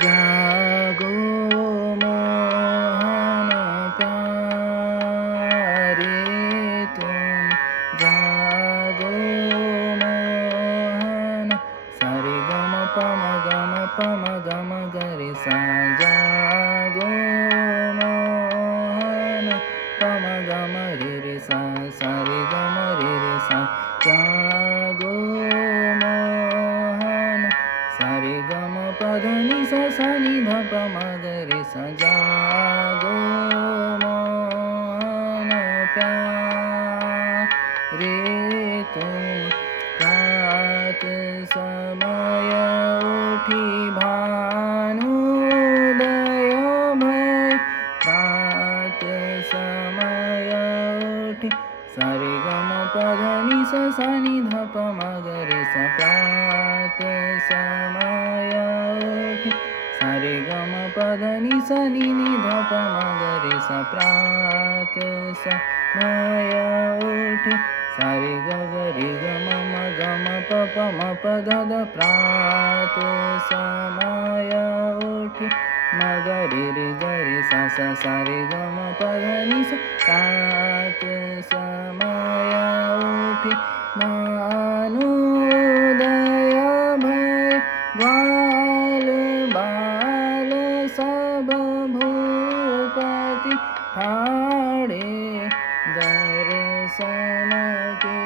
जागो मोहन प्यारे तुम, जागो मोहन। सारे गम गम गरे सा, जागो मोहन पम गम रे सा, सारे गम रे सा, जागो मोहन। सारे गम पध नि सा नि ध प म ग रे सा, जागो मोहन प्यारे तुम। प्रात समय उठी भानुदय भय, प्रात समय उठी। सारे गम पध नि सा नि ध प म ग रे सा, प्रात समय उठी। सारे गम पध नि सा नि ध प म ग रे सा, प्रात समय उठी। सारे ग ग रे ग म ग म प प म प ध ध, प्रात समय उठी। म ग रे रे ग रे सा सा, सारे ग म प ध नि सा, प्रात समय उठी। भानुदय भय ग्वाल बाल सब भूपति ठाड़े, दर्शन के